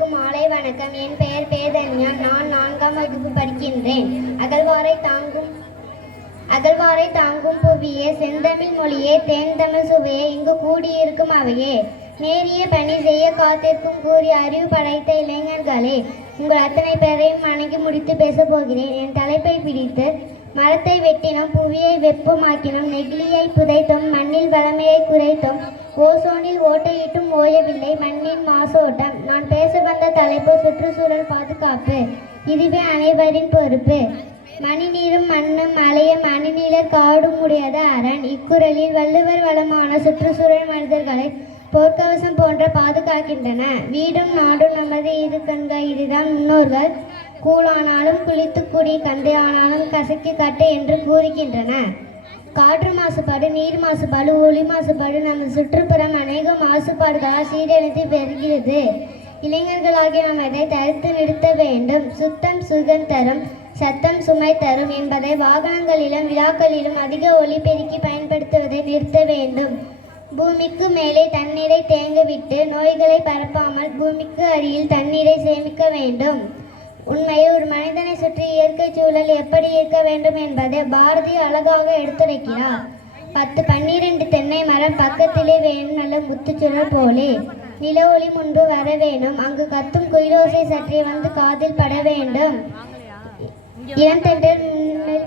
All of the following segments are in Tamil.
அனைவருக்கும் மாலை வணக்கம். என் பெயர் பேதன்யா. நான் 4ஆம் வகுப்பு படிக்கின்றேன். அகழ்வாரை தாங்கும் புவியே, செந்தமிழ் மொழியே, தேன்தமிழ் சுவையே, இங்கு கூடியிருக்கும் அவையே, நேரிய பணி செய்ய காத்திருக்கும் கூறிய அறிவு படைத்த இளைஞர்களே, உங்கள் அத்தனை பேரையும் வணங்கி முடித்து பேசப் போகிறேன். என் தலைப்பை பிடித்து: மரத்தை வெட்டினோம், புவியை வெப்பமாக்கினோம், நெகிழியை புதைத்தோம், மண்ணில் வளமையை குறைத்தோம், ஓசோனில் ஓட்டையிட்டும் ஓயவில்லை மண்ணின் மாசோட்டம். நான் பேச வந்த தலைப்பு சுற்றுச்சூழல் பாதுகாப்பு. இதுவே அனைவரின் பொறுப்பு. மணிநீரும் மண்ணும் மலைய மணிநீளர் காடும் உடையத அரண். இக்குறளில் வள்ளுவர் வளமான சுற்றுச்சூழல் மனிதர்களை போர்க்கவசம் போன்ற பாதுகாக்கின்றன. வீடும் நாடும் நமது இரு கண்கள். இதுதான் முன்னோர்கள் கூழானாலும் குளித்து குடி, கண்டு ஆனாலும் கசக்கி கட்டு என்று கூறுகின்றன. காற்று மாசுபாடு, நீர் மாசுபாடு, ஒளி மாசுபாடு நமது சுற்றுப்புறம் அநேக மாசுபாடுகளால் சீரழித்து வருகிறது. இளைஞர்களாகிய நாம் இதை தடுத்து நிறுத்த வேண்டும். சுத்தம் சுகம் தரும், சத்தம் சுமை தரும் என்பதை வாகனங்களிலும் விழாக்களிலும் அதிக ஒலிபெருக்கி பயன்படுத்துவதை நிறுத்த வேண்டும். பூமிக்கு மேலே தண்ணீரை தேங்கவிட்டு நோய்களை பரப்பாமல் பூமிக்கு அடியில் தண்ணீரை சேமிக்க வேண்டும். உண்மையில் ஒரு மனிதனை சுற்றி இயற்கை சூழல் எப்படி இருக்க வேண்டும் என்பதை பாரதி அழகாக எடுத்துரைக்கிறார். 10-12 தென்னை மரம் பக்கத்திலே வேணும் நல்ல முத்துச்சுழல் போலே. நில ஒளி முன்பு வர வேண்டும், அங்கு கத்தும் குயிலோசை சற்றே வந்து காதில் பட வேண்டும். இளந்தென்றல்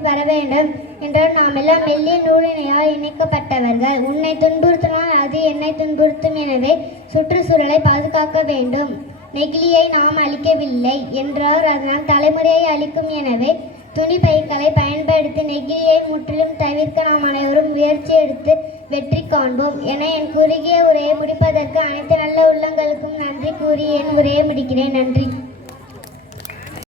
வர வேண்டும் என்றால் நாம் எல்லாம் மெல்லிய நூலினையால் இணைக்கப்பட்டவர்கள். உன்னை துன்புறுத்தினால் அது என்னை துன்புறுத்தும். எனவே சுற்றுச்சூழலை பாதுகாக்க வேண்டும். நெகிழியை நாம் அழிக்கவில்லை என்றால் அதனால் தலைமுறையை அளிக்கும். எனவே துணி பைகளை பயன்படுத்தி நெகிழியை முற்றிலும் தவிர்க்க நாம் அனைவரும் முயற்சி எடுத்து வெற்றி காண்போம் என என் குறுகிய உரையை முடிப்பதற்கு அனைத்து நல்ல உள்ளங்களுக்கும் நன்றி கூறி என் உரையை முடிக்கிறேன். நன்றி.